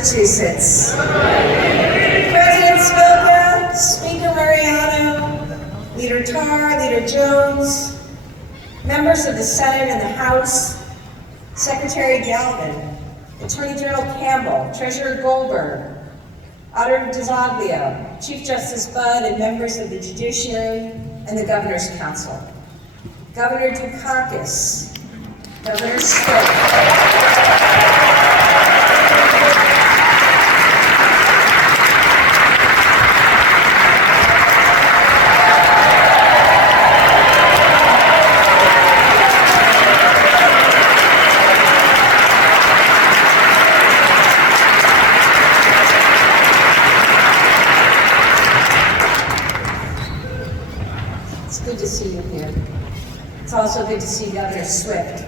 Massachusetts. President Spilka, Speaker Mariano, Leader Tarr, Leader Jones, members of the Senate and the House, Secretary Galvin, Attorney General Campbell, Treasurer Goldberg, Auditor DeZoglio, Chief Justice Budd, and members of the Judiciary and the Governor's Council. Governor Dukakis, Governor Stitt, good to see you here. It's also good to see Governor Swift.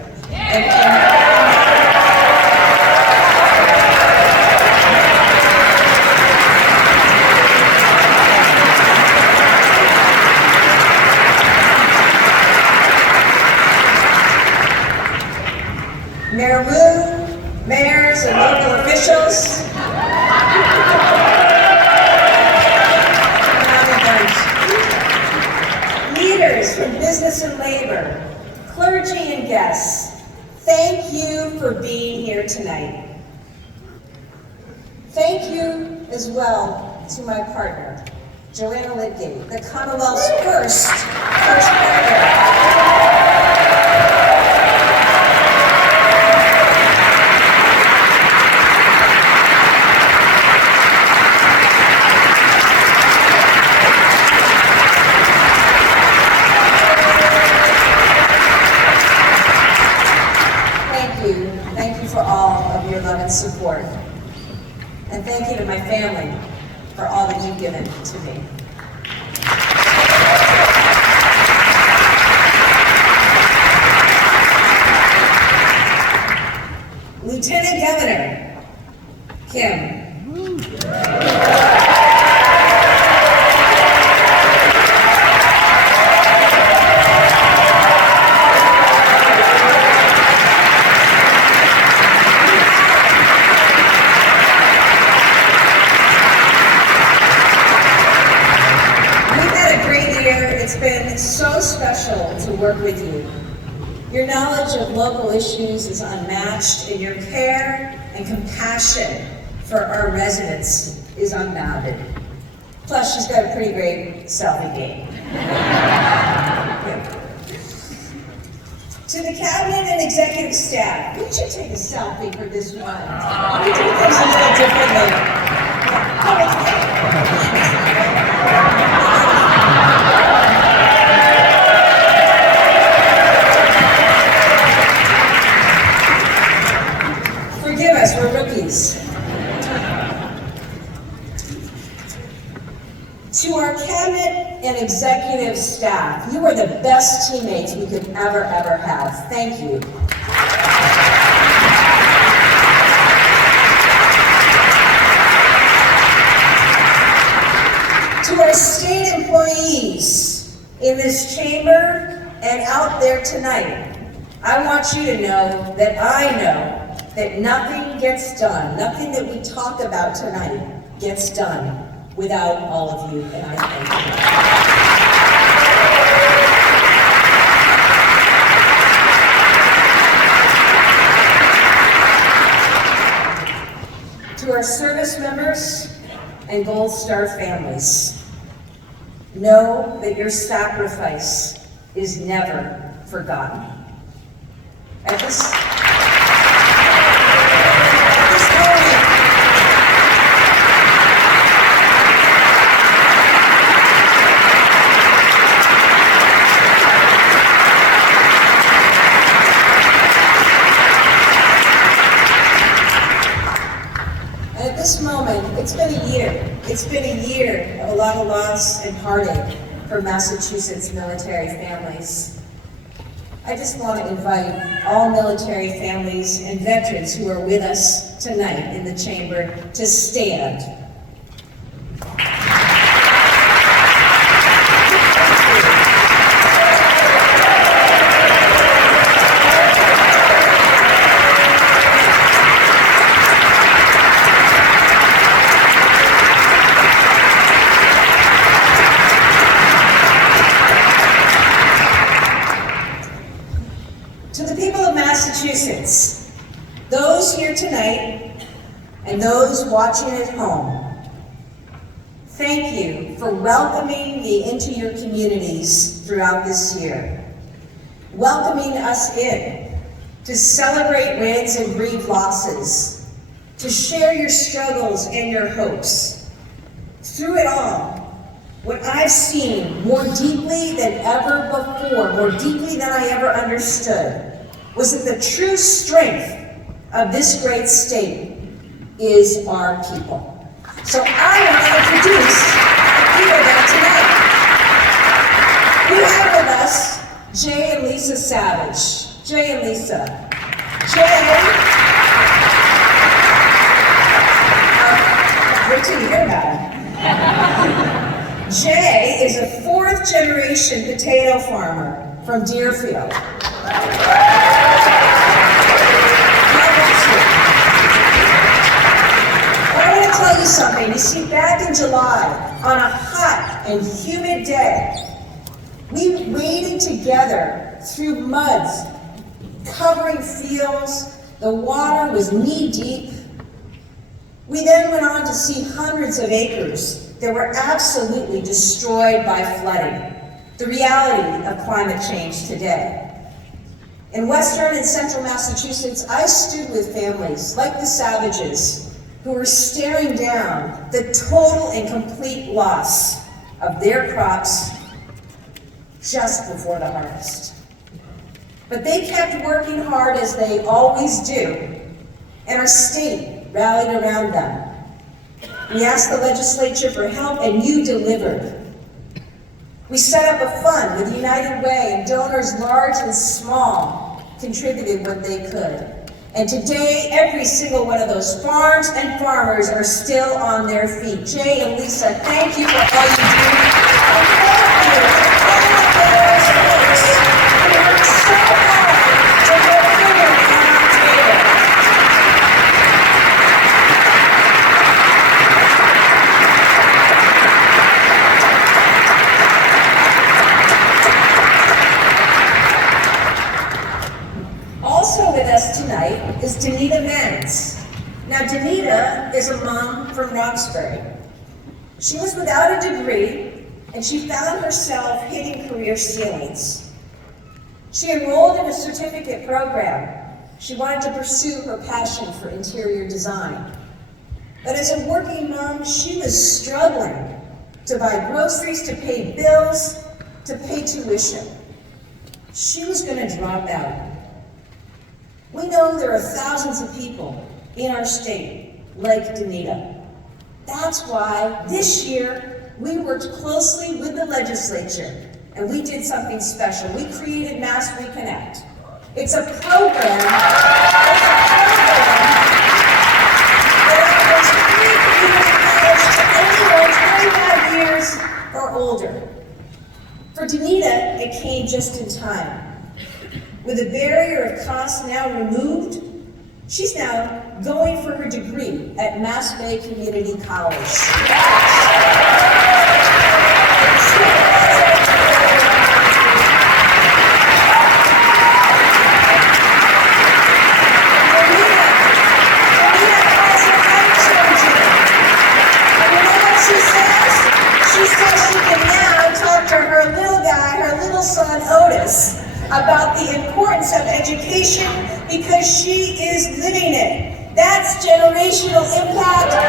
Mayor Wu, mayors and local officials, leaders from business and labor, clergy and guests, thank you for being here tonight. Thank you as well to my partner, Joanna Lidgate, the Commonwealth's first partner. Thank you for all of your love and support. And thank you to my family for all that you've given to me. Lieutenant Governor Kim. It's been so special to work with you. Your knowledge of local issues is unmatched, and your care and compassion for our residents is unbounded. Plus, she's got a pretty great selfie game. To the cabinet and executive staff, we should take a selfie for this one. We do things a little differently. Forgive us, we're rookies. To our cabinet and executive staff, you are the best teammates we could ever have. Thank you. To our state employees in this chamber and out there tonight, I want you to know that I know that nothing gets done, nothing that we talk about tonight gets done without all of you, and I thank you. To our service members and Gold Star families, know that your sacrifice is never forgotten. At this moment, it's been a year. It's been a year of a lot of loss and heartache for Massachusetts military families. I just want to invite all military families and veterans who are with us tonight in the chamber to stand. Massachusetts, those here tonight and those watching at home, thank you for welcoming me into your communities throughout this year, welcoming us in to celebrate wins and grieve losses, to share your struggles and your hopes. Through it all, what I've seen more deeply than ever before, more deeply than I ever understood, was that the true strength of this great state is our people. So I want to introduce the people that tonight. We have with us Jay and Lisa Savage. Jay and Lisa. Wait till you hear about it. Jay is a fourth-generation potato farmer from Deerfield. I want to tell you something. You see, back in July, on a hot and humid day, we waded together through muds, covering fields. The water was knee-deep. We then went on to see hundreds of acres that were absolutely destroyed by flooding, the reality of climate change today. In western and central Massachusetts, I stood with families like the Savages who were staring down the total and complete loss of their crops just before the harvest. But they kept working hard as they always do, and our state rallied around them. We asked the legislature for help, and you delivered. We set up a fund with United Way, and donors large and small contributed what they could. And today, every single one of those farms and farmers are still on their feet. Jay and Lisa, thank you for all you do. And thank you to all of those folks who worked so hard to put food on our table. Also with us tonight is Danita Menz. Now, Danita is a mom from Roxbury. She was without a degree, and she found herself hitting career ceilings. She enrolled in a certificate program. She wanted to pursue her passion for interior design. But as a working mom, she was struggling to buy groceries, to pay bills, to pay tuition. She was going to drop out. We know there are thousands of people in our state like Danita. That's why this year we worked closely with the legislature and we did something special. We created Mass Reconnect. It's a program that offers free community college to anyone 25 years or older. For Danita, it came just in time. With the barrier of cost now removed, she's now going for her degree at Mass Bay Community College. She says she can now talk to her little guy, her little son Otis, about the importance of education because she is living it. That's generational impact. And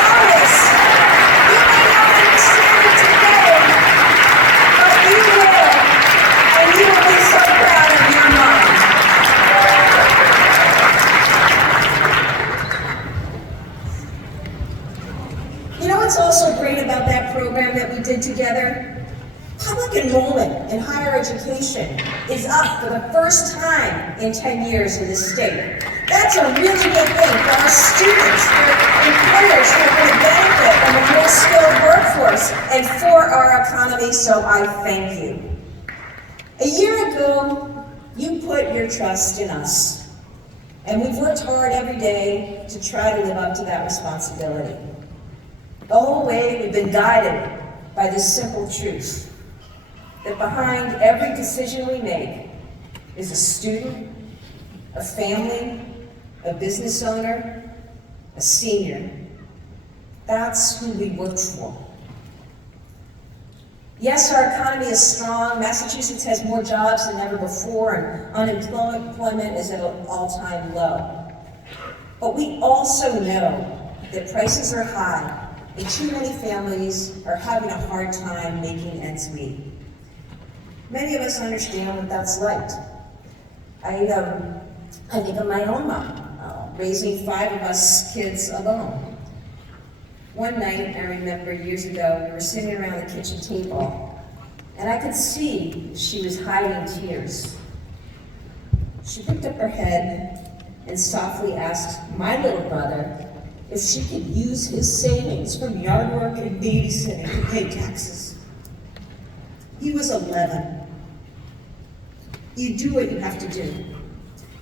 Otis, you may not understand it today, but you will, and you will be so proud of your mom. You know what's also great about that program that we did together? Public enrollment in higher education is up for the first time in 10 years in this state. That's a really good thing for our students, for employers who are going to benefit from a more skilled workforce, and for our economy, so I thank you. A year ago, you put your trust in us, and we've worked hard every day to try to live up to that responsibility. The whole way, we've been guided by this simple truth. that behind every decision we make is a student, a family, a business owner, a senior. That's who we work for. Yes, our economy is strong. Massachusetts has more jobs than ever before, and unemployment is at an all-time low. But we also know that prices are high, and too many families are having a hard time making ends meet. Many of us understand what that's like. I think of my own mom, raising 5 of us kids alone. One night, I remember years ago, we were sitting around the kitchen table, and I could see she was hiding tears. She picked up her head and softly asked my little brother if she could use his savings from yard work and babysitting to pay taxes. He was 11. You do what you have to do.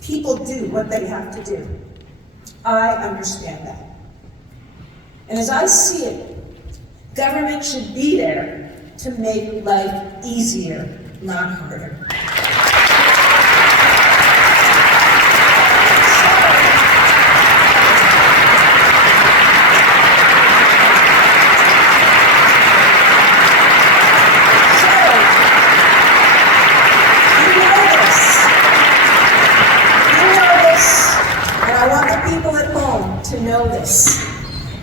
People do what they have to do. I understand that. And as I see it, government should be there to make life easier, not harder. To know this.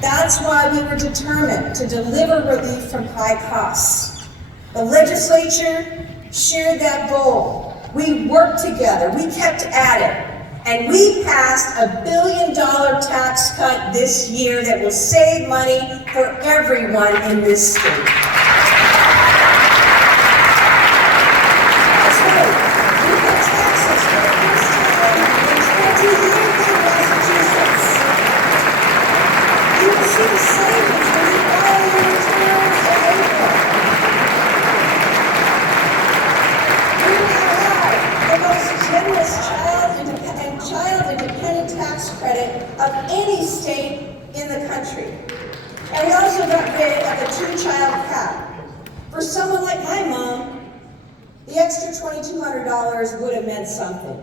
That's why we were determined to deliver relief from high costs. The legislature shared that goal. We worked together, we kept at it, and we passed a $1 billion tax cut this year that will save money for everyone in this state. That's right. We cut taxes for the first time in 20 years in Massachusetts. You will see the savings when you file your returns in April. We now have the most generous child-independent tax credit of any state in the country. And we also got rid of the 2-child cap. For someone like my mom, the extra $2,200 would have meant something.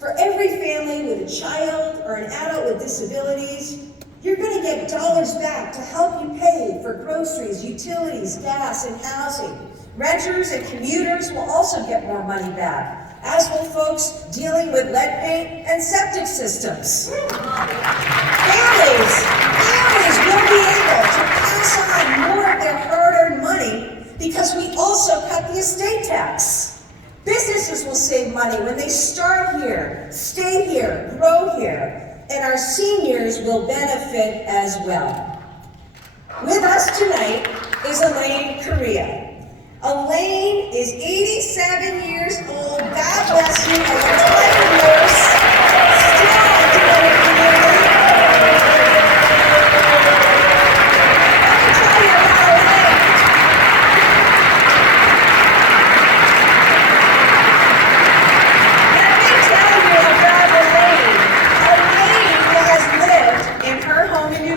For every family with a child or an adult with disabilities, you're going to get dollars back to help you pay for groceries, utilities, gas, and housing. Renters and commuters will also get more money back, as will folks dealing with lead paint and septic systems. Families will be able to pass on more of their hard-earned money because we also cut the estate tax. Businesses will save money when they start here, stay here, grow here. And our seniors will benefit as well. With us tonight is Elaine Correa. Elaine is 87 years old, God bless you, a retired nurse, still active in her community. Let me tell you about Elaine.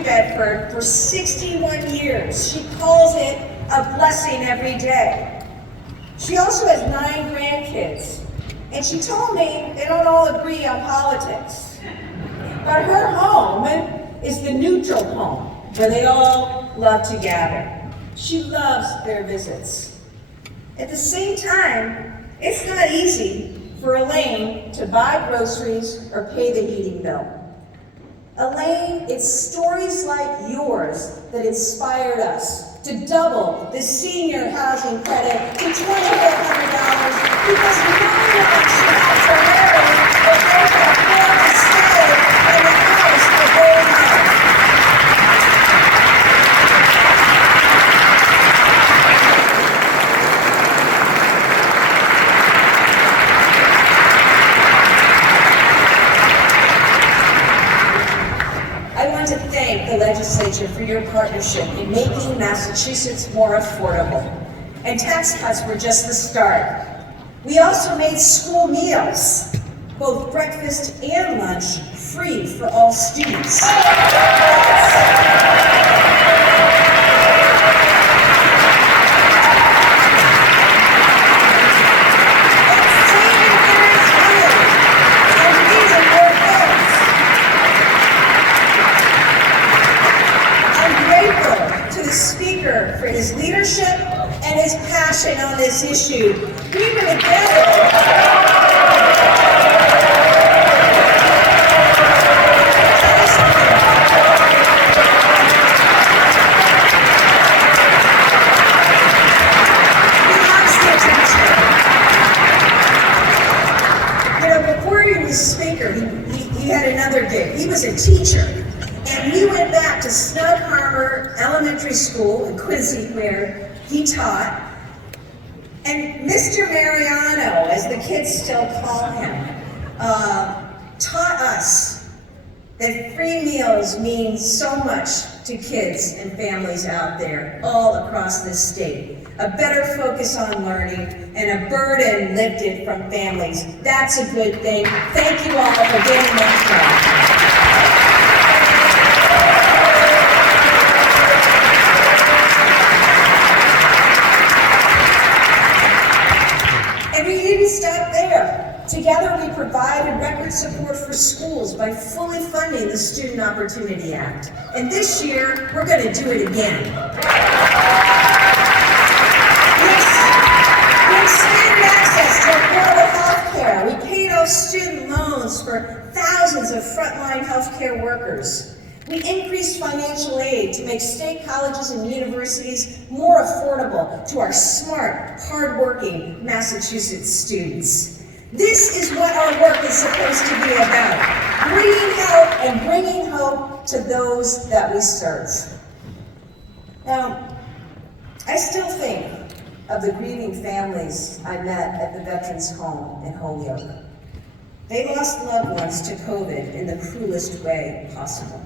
Bedford for 61 years. She calls it a blessing every day. She also has 9 grandkids, and she told me they don't all agree on politics. But her home is the neutral home, where they all love to gather. She loves their visits. At the same time, it's not easy for Elaine to buy groceries or pay the heating bill. Elaine, it's stories like yours that inspired us to double the senior housing credit to $2,400 because no one should have to worry if they can afford to stay in the house that they love. The legislature for your partnership in making Massachusetts more affordable. And tax cuts were just the start. We also made school meals, both breakfast and lunch, free for all students. teacher. And we went back to Snug Harbor Elementary School in Quincy, where he taught. And Mr. Mariano, as the kids still call him, taught us that free meals mean so much to kids and families out there all across this state. A better focus on learning and a burden lifted from families. That's a good thing. Thank you all for getting that done. And we didn't stop there. Together, we provided record support for schools by fully funding the Student Opportunity Act. And this year, we're going to do it again. We expanded access to affordable health care. We paid off student loans for thousands of frontline healthcare workers. We increased financial aid to make state colleges and universities more affordable to our smart, hardworking Massachusetts students. This is what our work is supposed to be about, bringing help and bringing hope to those that we serve. Now, I still think of the grieving families I met at the Veterans Home in Holyoke. They lost loved ones to COVID in the cruelest way possible.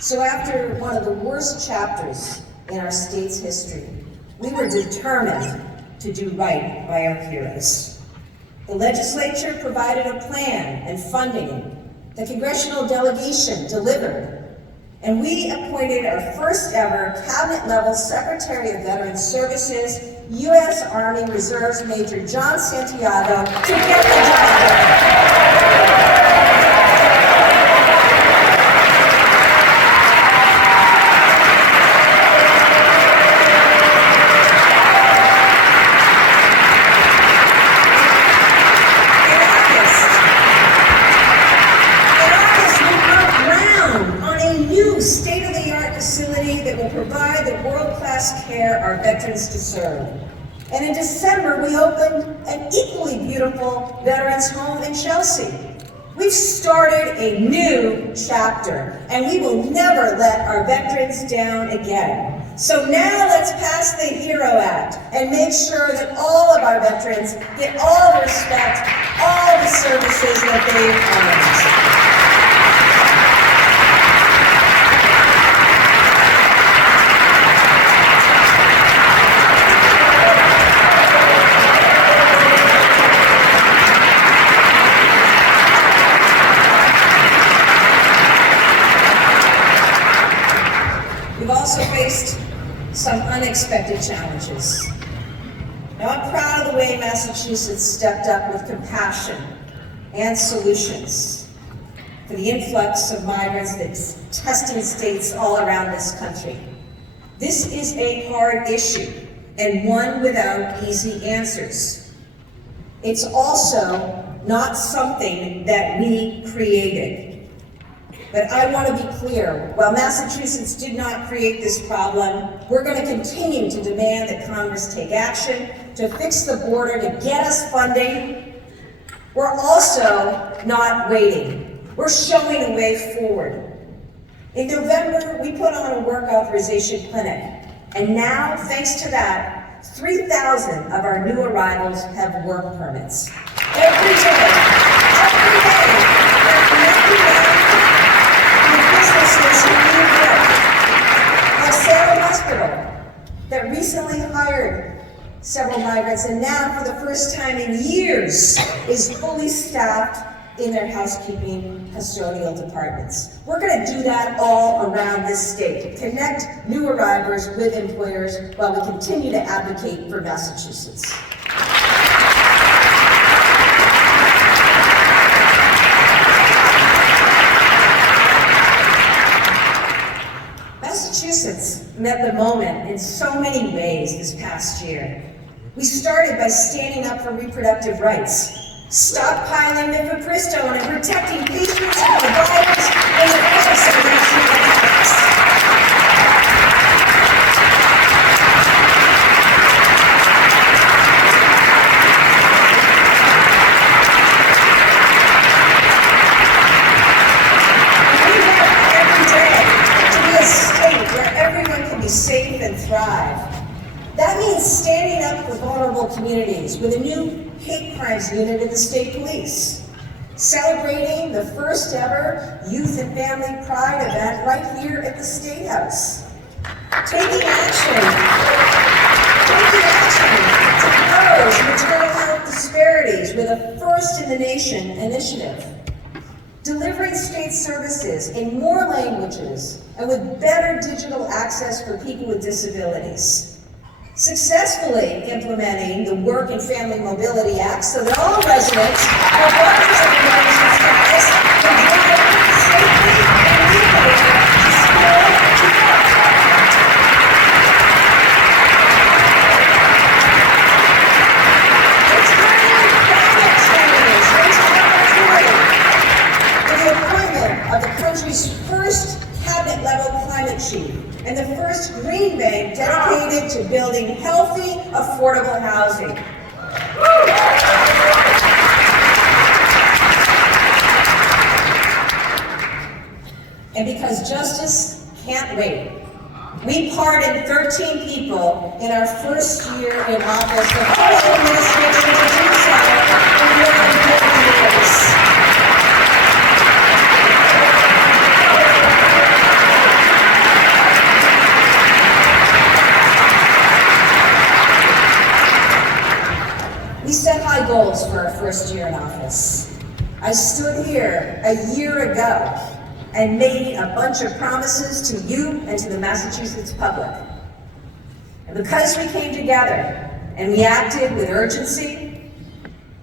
So after one of the worst chapters in our state's history, we were determined to do right by our heroes. The legislature provided a plan and funding. The congressional delegation delivered. And we appointed our first ever cabinet-level Secretary of Veterans Services, U.S. Army Reserves Major John Santiago, to get the job done. Care our veterans deserve. And in December, we opened an equally beautiful Veterans Home in Chelsea. We've started a new chapter, and we will never let our veterans down again. So now let's pass the HERO Act and make sure that all of our veterans get all the respect, all the services that they've earned. Faced some unexpected challenges. Now, I'm proud of the way Massachusetts stepped up with compassion and solutions for the influx of migrants that's testing states all around this country. This is a hard issue and one without easy answers. It's also not something that we created. But I want to be clear, while Massachusetts did not create this problem, we're going to continue to demand that Congress take action to fix the border, to get us funding. We're also not waiting. We're showing a way forward. In November, we put on a work authorization clinic, and now, thanks to that, 3,000 of our new arrivals have work permits. Every day, they're connecting businesses who need work, like Salem Hospital, that recently hired several migrants and now, for the first time in years, is fully staffed in their housekeeping custodial departments. We're going to do that all around this state, connect new arrivals with employers while we continue to advocate for Massachusetts. Massachusetts met the moment in so many ways this past year. We started by standing up for reproductive rights, stockpiling mifepristone and protecting patients and providers in the face of national attacks. communities with a new hate crimes unit in the state police. Celebrating the first ever Youth and Family Pride event right here at the State House. Taking action to close maternal health disparities with a first in the nation initiative. Delivering state services in more languages and with better digital access for people with disabilities. Successfully implementing the Work and Family Mobility Act so that all residents, regardless of emergency status, can drive safely and legally to school and to work. It's turning climate change into opportunity with the appointment of the country's first cabinet-level climate chief and the first green bank dedicated to building healthy, affordable housing. And because justice can't wait, we pardoned 13 people in our first year in office, the first administration to do so in more than 50 years. We set high goals for our first year in office. I stood here a year ago and made a bunch of promises to you and to the Massachusetts public. And because we came together and we acted with urgency,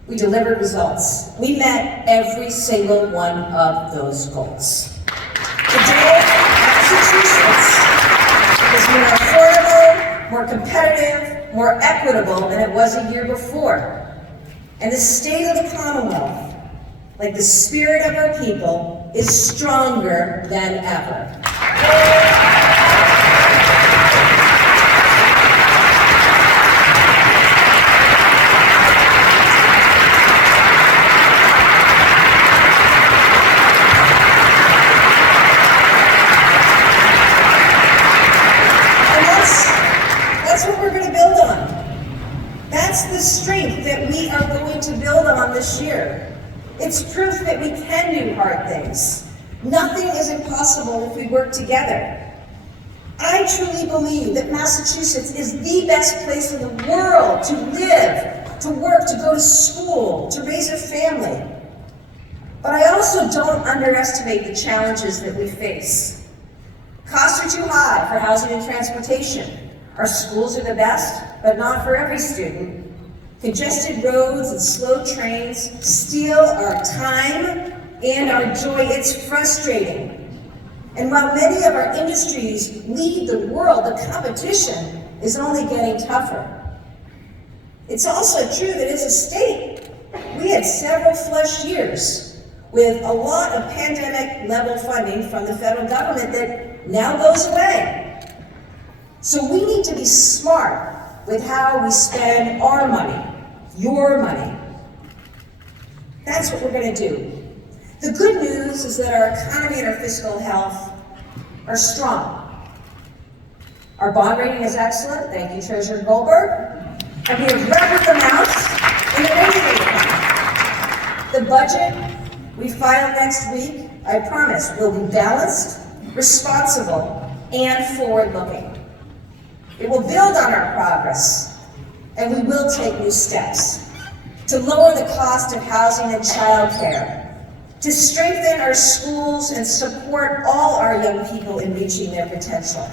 we delivered results. We met every single one of those goals. Today, Massachusetts is more affordable, more competitive, more equitable than it was a year before. And the state of the Commonwealth, like the spirit of our people, is stronger than ever. That's what we're going to build on. That's the strength that we are going to build on this year. It's proof that we can do hard things. Nothing is impossible if we work together. I truly believe that Massachusetts is the best place in the world to live, to work, to go to school, to raise a family. But I also don't underestimate the challenges that we face. Costs are too high for housing and transportation. Our schools are the best, but not for every student. Congested roads and slow trains steal our time and our joy. It's frustrating. And while many of our industries lead the world, the competition is only getting tougher. It's also true that as a state, we had several flush years with a lot of pandemic-level funding from the federal government that now goes away. So we need to be smart with how we spend our money, your money. That's what we're going to do. The good news is that our economy and our fiscal health are strong. Our bond rating is excellent, thank you, Treasurer Goldberg, and we have record amounts in the rating account. The budget we file next week, I promise, will be balanced, responsible, and forward-looking. It will build on our progress, and we will take new steps to lower the cost of housing and childcare, to strengthen our schools and support all our young people in reaching their potential,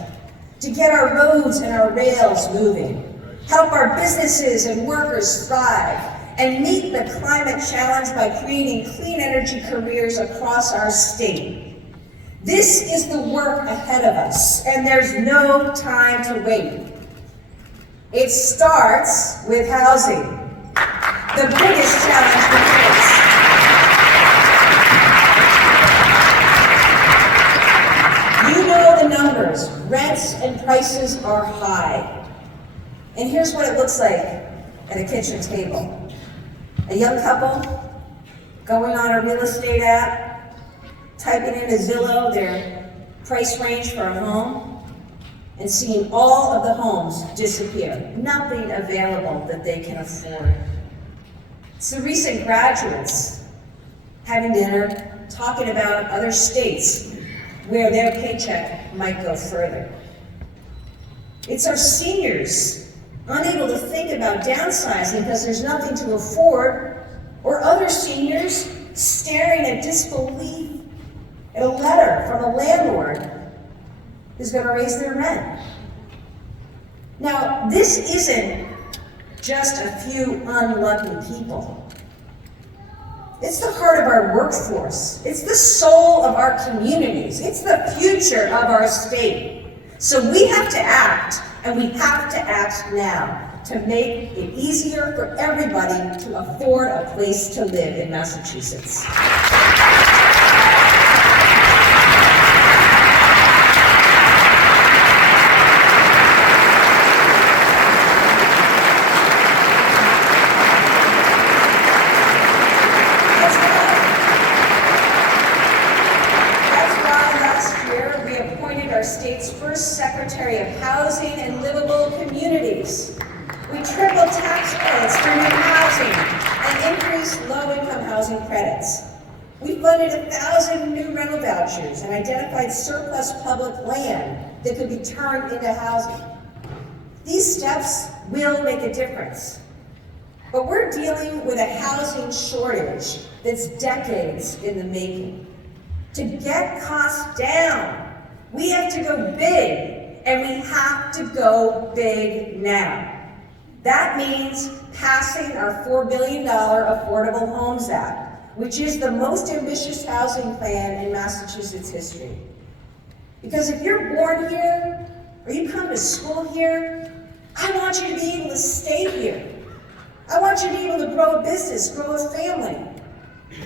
to get our roads and our rails moving, help our businesses and workers thrive, and meet the climate challenge by creating clean energy careers across our state. This is the work ahead of us, and there's no time to wait. It starts with housing, the biggest challenge we face. You know the numbers. Rents and prices are high. And here's what it looks like at a kitchen table. A young couple going on a real estate app, typing into Zillow their price range for a home, and seeing all of the homes disappear. Nothing available that they can afford. It's the recent graduates having dinner, talking about other states where their paycheck might go further. It's our seniors unable to think about downsizing because there's nothing to afford, or other seniors staring at disbelief at a letter from a landlord who's going to raise their rent. Now, this isn't just a few unlucky people. It's the heart of our workforce. It's the soul of our communities. It's the future of our state. So we have to act, and we have to act now to make it easier for everybody to afford a place to live in Massachusetts. Our state's first Secretary of Housing and Livable Communities. We tripled tax credits for new housing and increased low-income housing credits. We funded 1,000 new rental vouchers and identified surplus public land that could be turned into housing. These steps will make a difference. But we're dealing with a housing shortage that's decades in the making. To get costs down, we have to go big, and we have to go big now. That means passing our $4 billion Affordable Homes Act, which is the most ambitious housing plan in Massachusetts history. Because if you're born here, or you come to school here, I want you to be able to stay here. I want you to be able to grow a business, grow a family.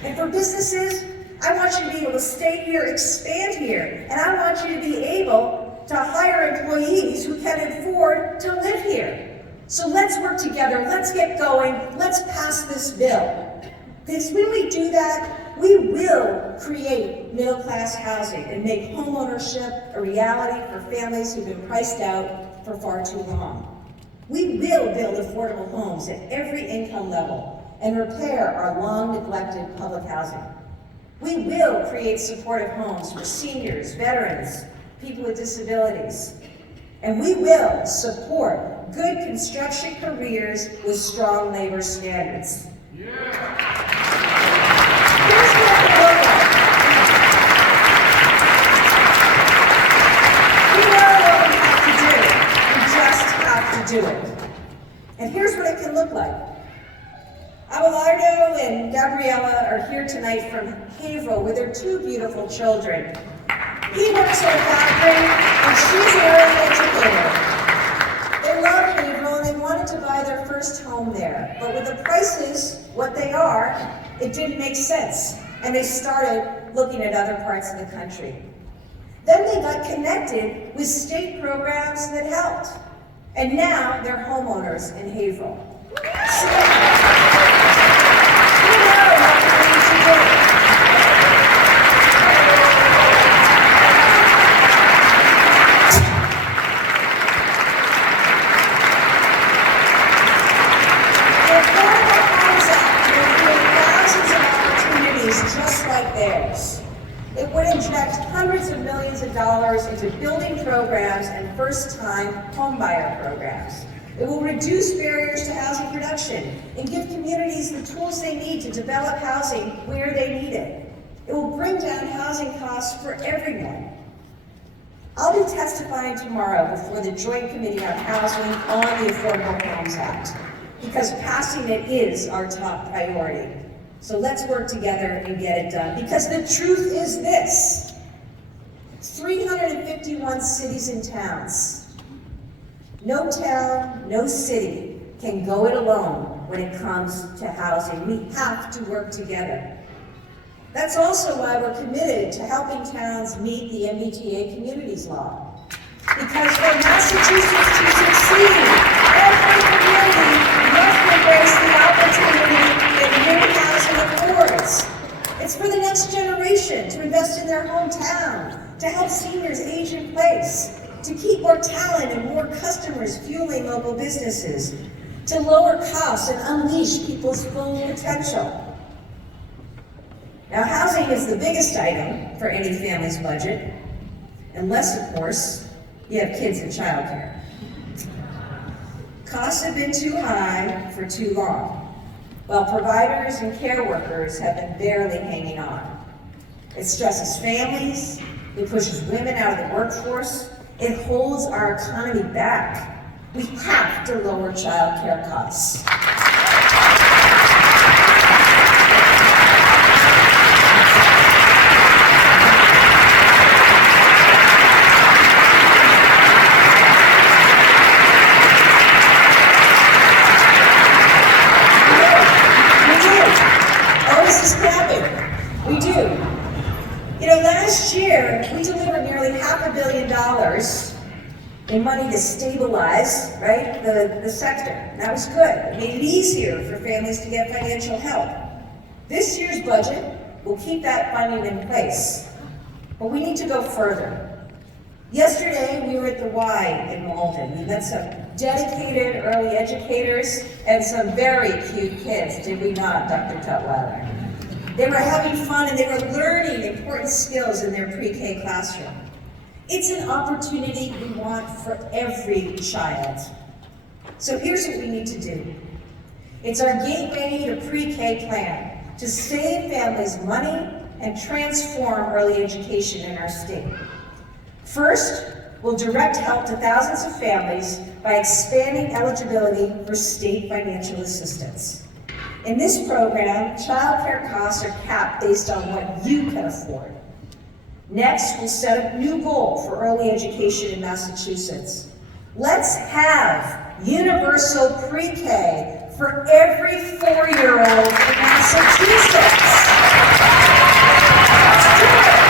And for businesses, I want you to be able to stay here, expand here, and I want you to be able to hire employees who can afford to live here. So let's work together, let's get going, let's pass this bill. Because when we do that, we will create middle-class housing and make homeownership a reality for families who've been priced out for far too long. We will build affordable homes at every income level and repair our long-neglected public housing. We will create supportive homes for seniors, veterans, people with disabilities. And we will support good construction careers with strong labor standards. Yeah. Here's what it will look like. We know what we have to do. We just have to do it. And here's what it can look like. Abelardo and Gabriella are here tonight from Haverhill with their two beautiful children. He works at a factory, and she's an early educator. They love Haverhill, and they wanted to buy their first home there. But with the prices what they are, it didn't make sense, and they started looking at other parts of the country. Then they got connected with state programs that helped, and now they're homeowners in Haverhill. Just like theirs. It would inject hundreds of millions of dollars into building programs and first-time homebuyer programs. It will reduce barriers to housing production and give communities the tools they need to develop housing where they need it. It will bring down housing costs for everyone. I'll be testifying tomorrow before the Joint Committee on Housing on the Affordable Homes Act, because passing it is our top priority. So let's work together and get it done. Because the truth is this: 351 cities and towns. No town, no city can go it alone when it comes to housing. We have to work together. That's also why we're committed to helping towns meet the MBTA Communities Law. Because for Massachusetts to succeed, every community must embrace the opportunity that new housing affords. It's for the next generation to invest in their hometown, to help seniors age in place, to keep more talent and more customers fueling local businesses. to lower costs and unleash people's full potential. Now, housing is the biggest item for any family's budget, unless, of course, you have kids in childcare. Costs have been too high for too long, while providers and care workers have been barely hanging on. It stresses families, it pushes women out of the workforce, it holds our economy back. We have to lower child care costs. We do. You know, last year, we delivered nearly $500 million in money to stabilize, right, the sector. And that was good. It made it easier for families to get financial help. This year's budget will keep that funding in place. But we need to go further. Yesterday, we were at the Y in Malden. We met some dedicated early educators and some very cute kids, did we not, Dr. Tutwiler? They were having fun and they were learning important skills in their pre-K classroom. It's an opportunity we want for every child. So here's what we need to do. It's our Gateway to Pre-K plan to save families money and transform early education in our state. First, we'll direct help to thousands of families by expanding eligibility for state financial assistance. In this program, child care costs are capped based on what you can afford. Next, we'll set a new goal for early education in Massachusetts. Let's have universal pre-K for every 4-year-old in Massachusetts. Let's do it.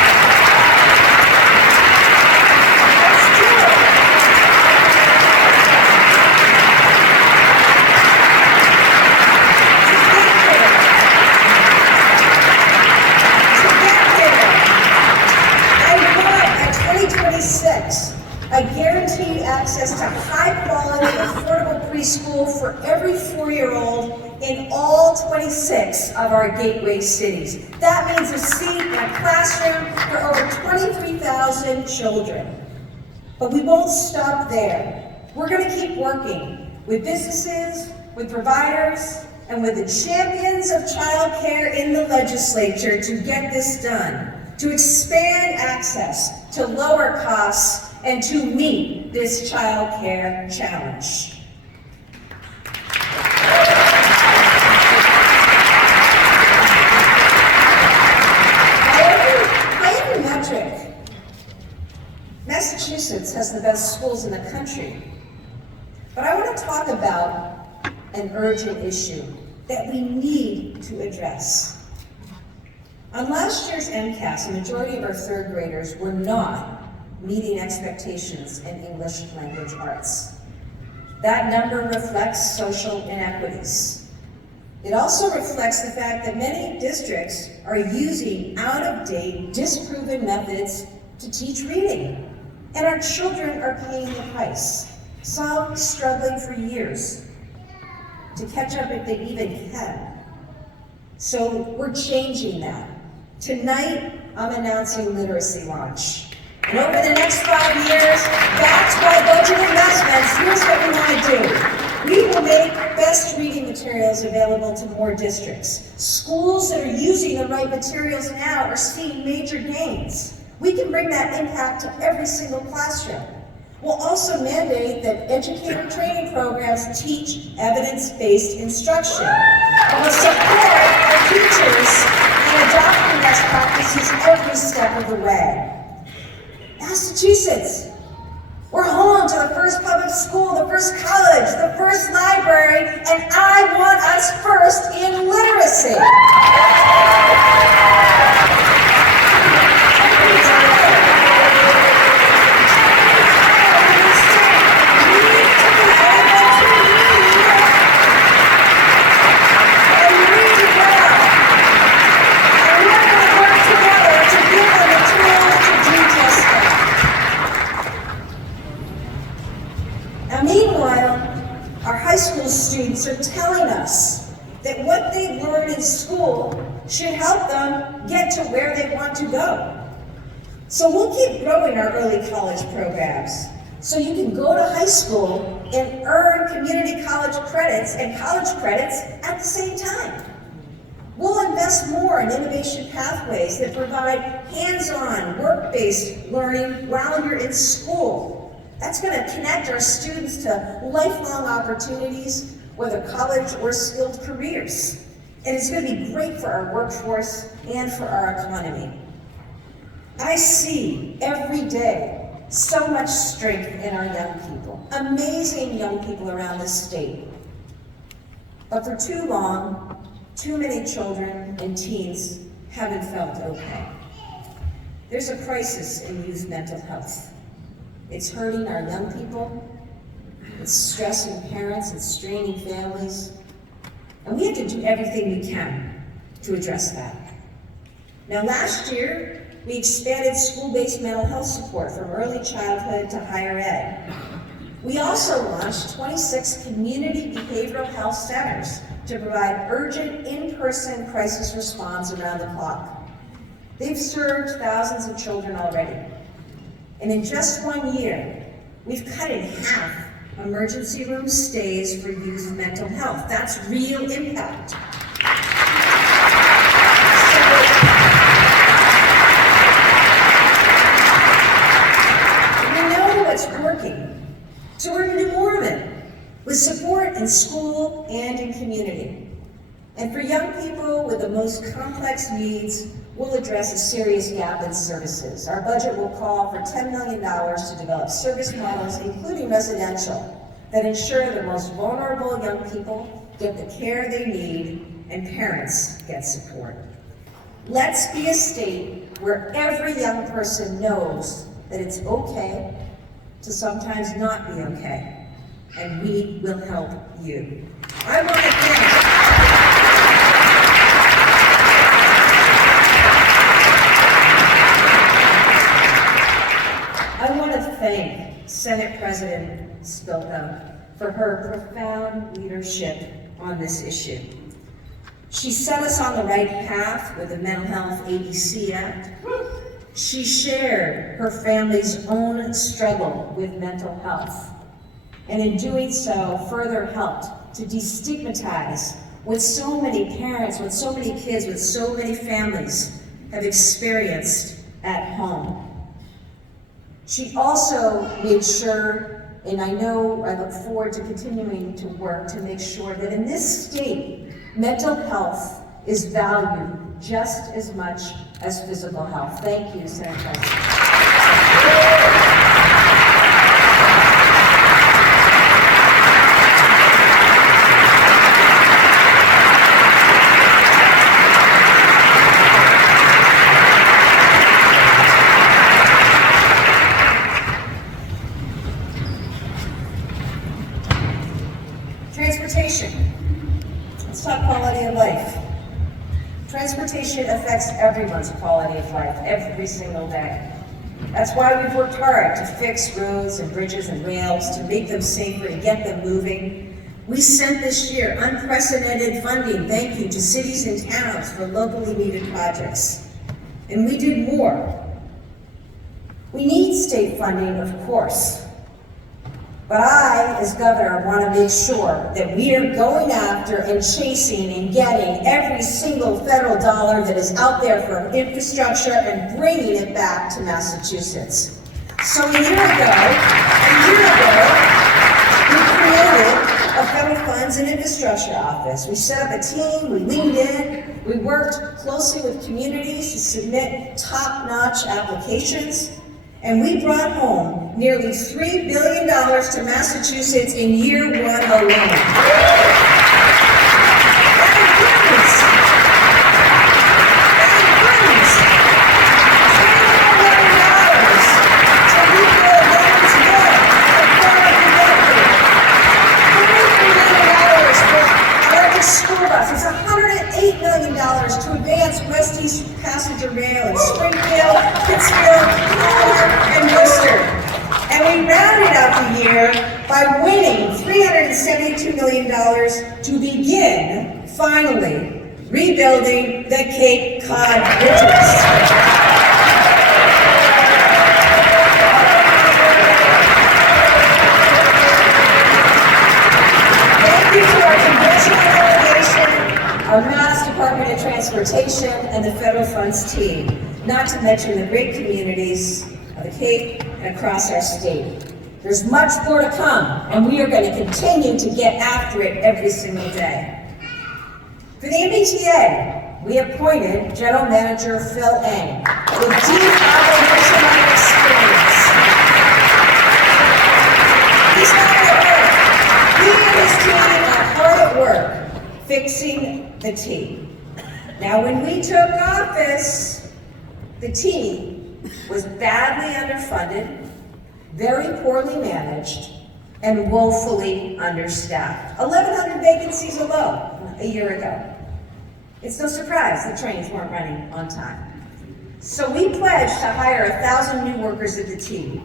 A guaranteed access to high-quality, affordable preschool for every 4-year-old in all 26 of our gateway cities. That means a seat in a classroom for over 23,000 children. But we won't stop there. We're going to keep working with businesses, with providers, and with the champions of childcare in the legislature to get this done, to expand access, to lower costs, and to meet this child care challenge. By every metric, Massachusetts has the best schools in the country. But I want to talk about an urgent issue that we need to address. On last year's MCAS, a majority of our third graders were not meeting expectations in English language arts. That number reflects social inequities. It also reflects the fact that many districts are using out-of-date, disproven methods to teach reading, and our children are paying the price, some struggling for years to catch up if they even can. So we're changing that. Tonight, I'm announcing literacy launch. And over the next 5 years, that's why budget investments, here's what we want to do. We will make best reading materials available to more districts. Schools that are using the right materials now are seeing major gains. We can bring that impact to every single classroom. We'll also mandate that educator training programs teach evidence-based instruction. And we'll support our teachers in adopting best practices every step of the way. Massachusetts, we're home to the first public school, the first college, the first library, and I want us first in literacy. what they learn in school should help them get to where they want to go. So we'll keep growing our early college programs, so you can go to high school and earn community college credits and college credits at the same time. We'll invest more in innovation pathways that provide hands-on, work-based learning while you're in school. That's going to connect our students to lifelong opportunities, whether college or skilled careers. And it's going to be great for our workforce and for our economy. I see every day so much strength in our young people, amazing young people around this state. But for too long, too many children and teens haven't felt okay. There's a crisis in youth mental health. It's hurting our young people, it's stressing parents and straining families, and we have to do everything we can to address that. Now, last year, we expanded school-based mental health support from early childhood to higher ed. We also launched 26 community behavioral health centers to provide urgent in-person crisis response around the clock. They've served thousands of children already. And in just 1 year, we've cut in half emergency room stays for youth mental health. That's real impact. It's working, so we're going to do more of it with support in school and in community. And for young people with the most complex needs, we'll address a serious gap in services. Our budget will call for $10 million to develop service models, including residential, that ensure the most vulnerable young people get the care they need and parents get support. Let's be a state where every young person knows that it's okay to sometimes not be okay, and we will help you. I want to thank Senate President Spilka for her profound leadership on this issue. She set us on the right path with the Mental Health ABC Act. She shared her family's own struggle with mental health, and in doing so, further helped to destigmatize what so many parents, what so many kids, what so many families have experienced at home. She also made sure, and I look forward to continuing to work to make sure that in this state, mental health is valued just as much as physical health. Thank you, Senate President. Transportation. Let's talk quality of life. Transportation affects everyone's quality of life every single day. That's why we've worked hard to fix roads and bridges and rails, to make them safer, to get them moving. We sent this year unprecedented funding, thank you, to cities and towns for locally needed projects. And we did more. We need state funding, of course. But I, as governor, want to make sure that we are going after and chasing and getting every single federal dollar that is out there for infrastructure and bringing it back to Massachusetts. So a year ago, we created a federal funds and infrastructure office. We set up a team, we leaned in, we worked closely with communities to submit top-notch applications, and we brought home nearly $3 billion to Massachusetts in year one alone. It's $108 million to advance West-East passenger rail in Springfield, Pittsfield, Palmer, and Worcester. And we rounded out the year by winning $372 million to begin finally, rebuilding the Cape Cod bridges. Thank you to our congressional delegation, our Mass Department of Transportation, and the federal funds team, not to mention the great communities of the Cape and across our state. There's much more to come, and we are going to continue to get after it every single day. For the MBTA, we appointed General Manager Phil Eng with deep operational experience. He's hard at work. He and his team are hard at work fixing the T. Now, when we took office, the T was badly underfunded, very poorly managed, and woefully understaffed. 1,100 vacancies alone a year ago. It's no surprise the trains weren't running on time. So we pledged to hire 1,000 new workers at the T.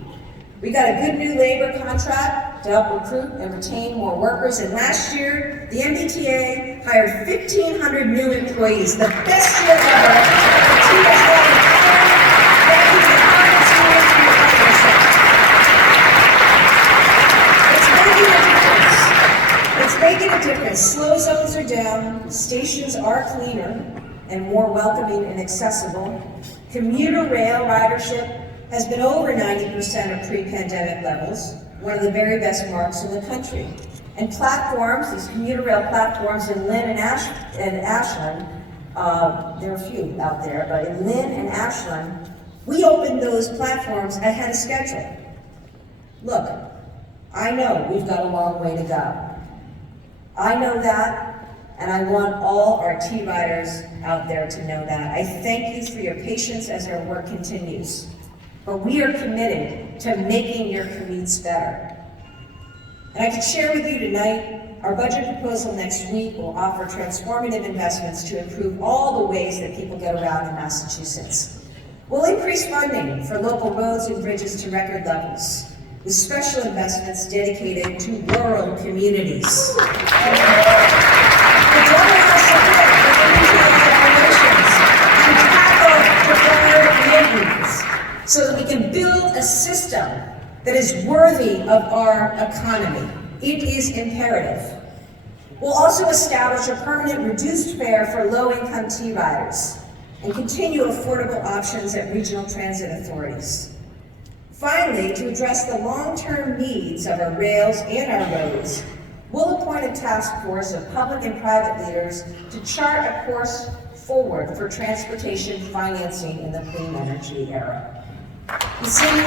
We got a good new labor contract to help recruit and retain more workers, and last year, the MBTA hired 1,500 new employees, the best year ever. The T has had thank you to the Congress and your partnership. It's making a difference. Slow zones are down, stations are cleaner and more welcoming and accessible. Commuter rail ridership has been over 90% of pre-pandemic levels, one of the very best marks in the country. And platforms, these commuter rail platforms in Lynn and Ashland, there are a few out there, but in Lynn and Ashland, we opened those platforms ahead of schedule. Look, I know we've got a long way to go. I know that, and I want all our T-riders out there to know that. I thank you for your patience as our work continues. But we are committed to making your commutes better. And I can share with you tonight, our budget proposal next week will offer transformative investments to improve all the ways that people get around in Massachusetts. We'll increase funding for local roads and bridges to record levels, with special investments dedicated to rural communities. The double our support for MBTA operations and tackle deferred maintenance so that we can build a system that is worthy of our economy. It is imperative. We'll also establish a permanent reduced fare for low-income T-riders and continue affordable options at regional transit authorities. Finally, to address the long-term needs of our rails and our roads, we'll appoint a task force of public and private leaders to chart a course forward for transportation financing in the clean energy era. You see, there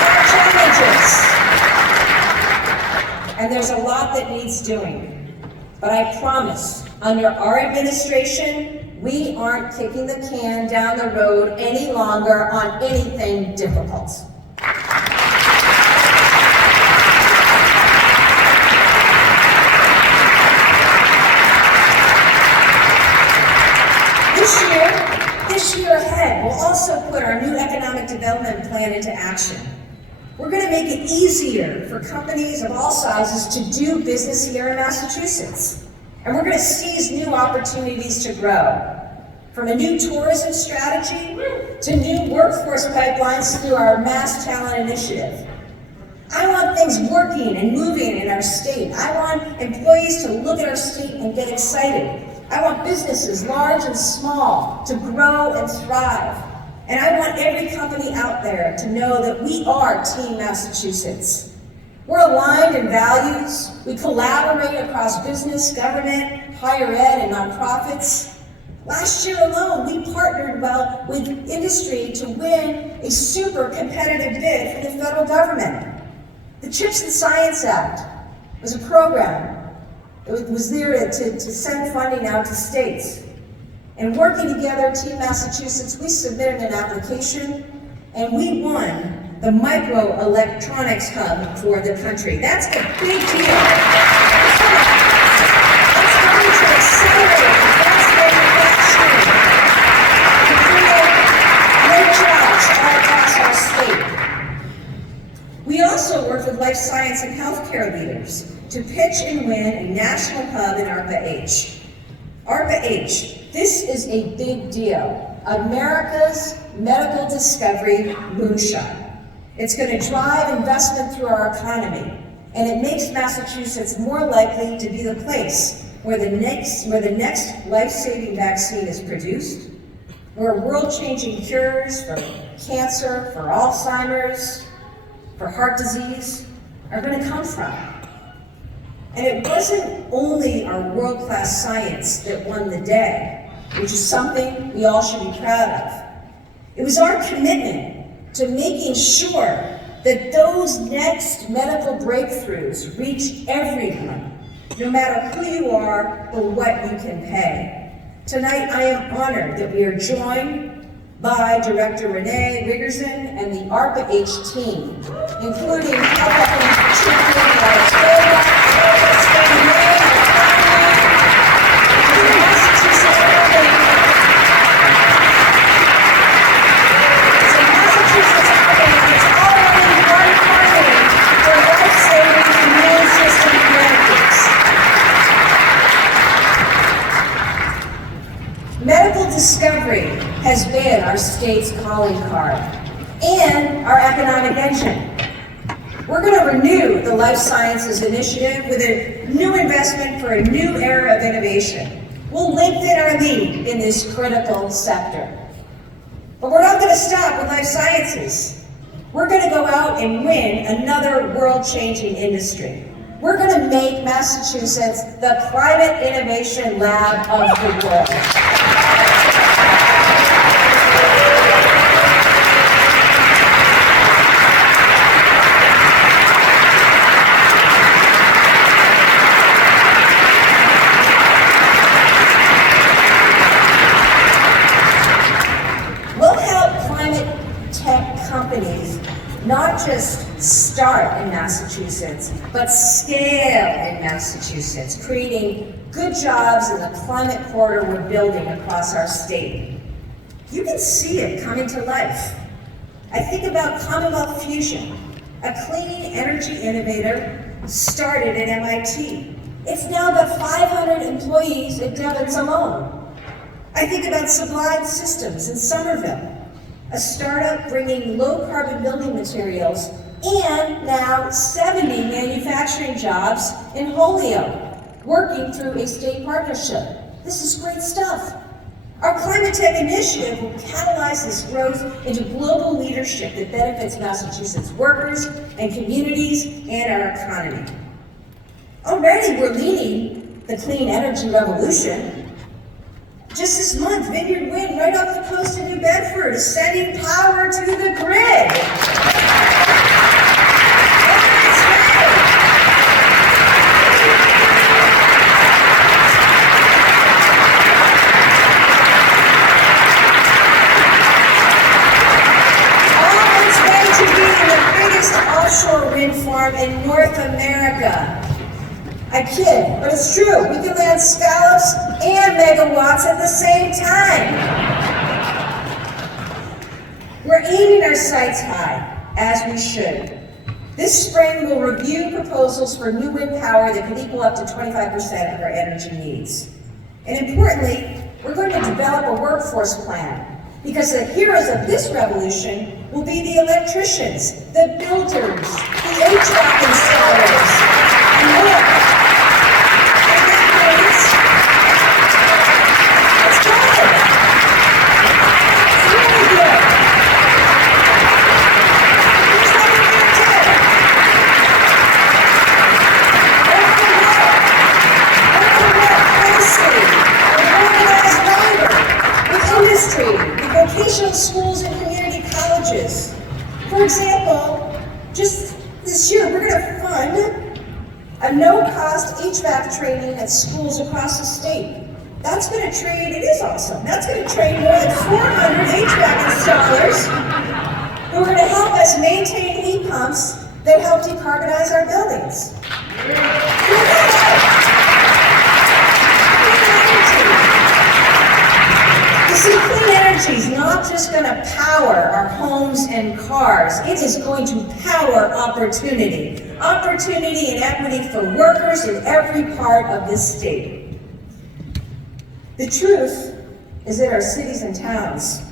are challenges, and there's a lot that needs doing. But I promise, under our administration, we aren't kicking the can down the road any longer on anything difficult. This year ahead, we'll also put our new economic development plan into action. We're going to make it easier for companies of all sizes to do business here in Massachusetts. And we're going to seize new opportunities to grow. From a new tourism strategy to new workforce pipelines through our Mass Talent Initiative. I want things working and moving in our state. I want employees to look at our state and get excited. I want businesses, large and small, to grow and thrive. And I want every company out there to know that we are Team Massachusetts. We're aligned in values. We collaborate across business, government, higher ed, and nonprofits. Last year alone, we partnered well with industry to win a super competitive bid for the federal government. The CHIPS and Science Act was a program that was there to send funding out to states. And working together, Team Massachusetts, we submitted an application and we won the microelectronics hub for the country. That's a big deal. That's going to accelerate advanced manufacturing and create great jobs all across our state. We also work with life science and healthcare leaders to pitch and national hub in ARPA-H. ARPA-H, this is a big deal. America's medical discovery moonshot. It's going to drive investment through our economy, and it makes Massachusetts more likely to be the place where the next life-saving vaccine is produced, where world-changing cures for cancer, for Alzheimer's, for heart disease are going to come from. And it wasn't only our world-class science that won the day, which is something we all should be proud of. It was our commitment to making sure that those next medical breakthroughs reach everyone, no matter who you are or what you can pay. Tonight, I am honored that we are joined by Director Renee Wiggerson and the ARPA-H team, including Health Equity Champion of Australia, medical discovery has been our state's calling card and our economic engine. We're going to renew the Life Sciences Initiative with a new investment for a new era of innovation. We'll lengthen our lead in this critical sector. But we're not going to stop with life sciences. We're going to go out and win another world-changing industry. We're going to make Massachusetts the climate innovation lab of the world. Companies not just start in Massachusetts, but scale in Massachusetts, creating good jobs in the climate corridor we're building across our state. You can see it coming to life. I think about Commonwealth Fusion, a clean energy innovator started at MIT. It's now got 500 employees at Devon's alone. I think about Sublime Systems in Somerville, a startup bringing low-carbon building materials and now 70 manufacturing jobs in Holyoke, working through a state partnership. This is great stuff. Our climatetech initiative will catalyze this growth into global leadership that benefits Massachusetts workers and communities and our economy. Already we're leading the clean energy revolution. Just this month, Vineyard Wind, right off the coast of New Bedford, is sending power to the grid. On its way to being the biggest offshore wind farm in North America. I kid, but it's true. We can land scallops and megawatts at the same time. We're aiming our sights high, as we should. This spring, we'll review proposals for new wind power that could equal up to 25% of our energy needs. And importantly, we're going to develop a workforce plan, because the heroes of this revolution will be the electricians, the builders, the HVAC installers, and more. Vocational schools and community colleges. For example, just this year, we're going to fund a no-cost HVAC training at schools across the state. That's going to train, it is awesome, that's going to train more than 400 HVAC installers who are going to help us maintain heat pumps that help decarbonize our buildings. You see, clean energy is not just going to power our homes and cars. It is going to power opportunity. Opportunity and equity for workers in every part of this state. The truth is that our cities and towns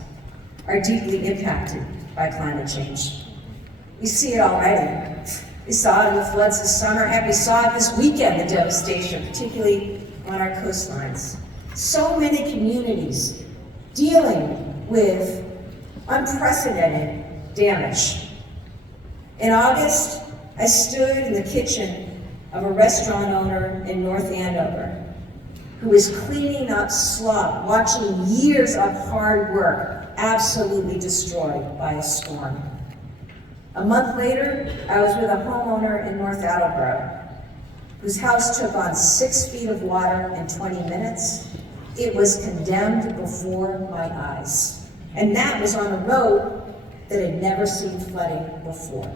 are deeply impacted by climate change. We see it already. We saw it in the floods this summer, and we saw it this weekend, the devastation, particularly on our coastlines. So many communities dealing with unprecedented damage. In August, I stood in the kitchen of a restaurant owner in North Andover who was cleaning up slop, watching years of hard work absolutely destroyed by a storm. A month later, I was with a homeowner in North Attleboro whose house took on 6 feet of water in 20 minutes. It was condemned before my eyes. And that was on a road that had never seen flooding before.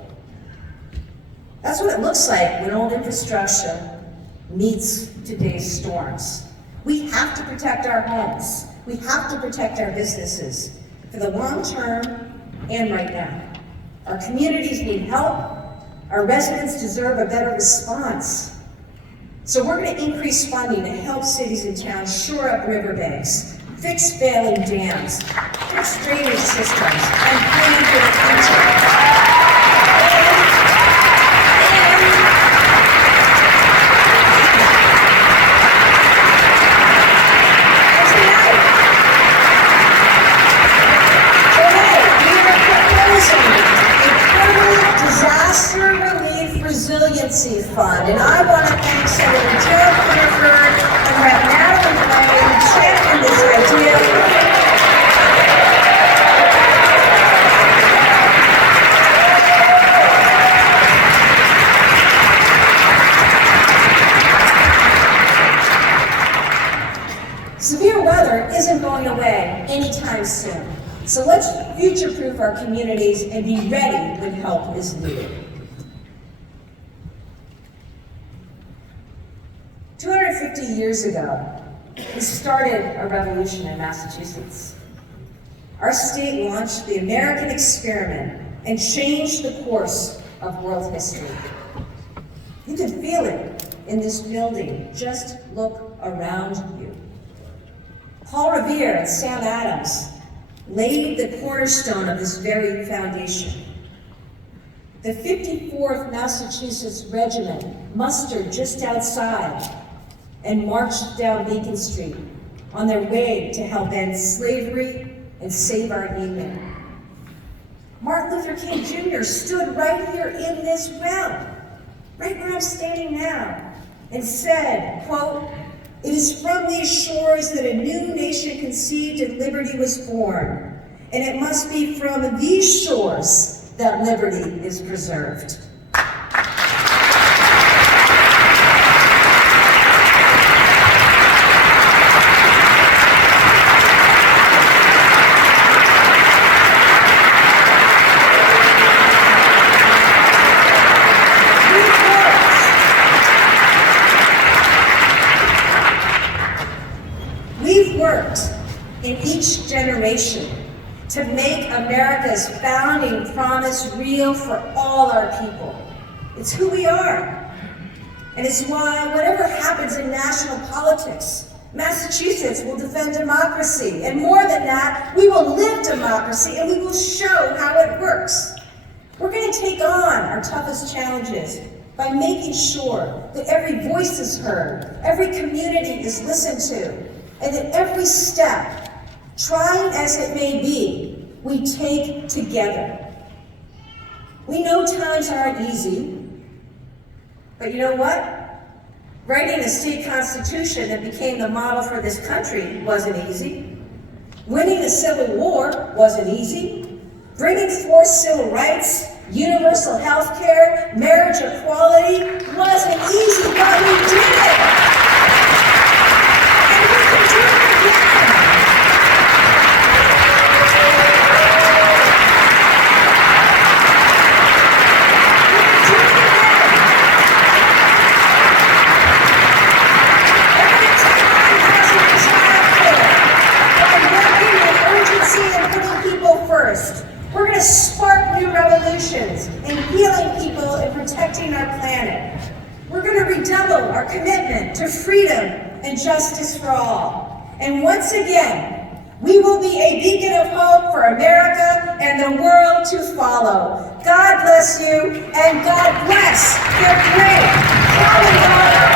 That's what it looks like when old infrastructure meets today's storms. We have to protect our homes. We have to protect our businesses for the long term and right now. Our communities need help. Our residents deserve a better response. So we're going to increase funding to help cities and towns shore up riverbanks, fix failing dams, fix drainage systems, and plan for the future. Disaster Relief Resiliency Fund, and I want to thank Senator Joe Clifford and Rep. Madeline Gray who championed this idea. Severe weather isn't going away anytime soon. So let's future-proof our communities and be ready when help is needed. 250 years ago, we started a revolution in Massachusetts. Our state launched the American experiment and changed the course of world history. You can feel it in this building. Just look around you. Paul Revere and Sam Adams laid the cornerstone of this very foundation. The 54th Massachusetts Regiment mustered just outside and marched down Beacon Street on their way to help end slavery and save our union. Martin Luther King Jr. stood right here in this realm, right where I'm standing now, and said, quote, "It is from these shores that a new nation conceived and liberty was born, and it must be from these shores that liberty is preserved." We've worked in each generation to make America's founding promise real for all our people. It's who we are. And it's why whatever happens in national politics, Massachusetts will defend democracy. And more than that, we will live democracy and we will show how it works. We're going to take on our toughest challenges by making sure that every voice is heard, every community is listened to, and that every step, trying as it may be, we take together. We know times aren't easy, but you know what? Writing a state constitution that became the model for this country wasn't easy. Winning the Civil War wasn't easy. Bringing forth civil rights, universal health care, marriage equality wasn't easy, but we did it. And we can do it again. And putting redouble our commitment to freedom and justice for all. And once again, we will be a beacon of hope for America and the world to follow. God bless you, and God bless your great common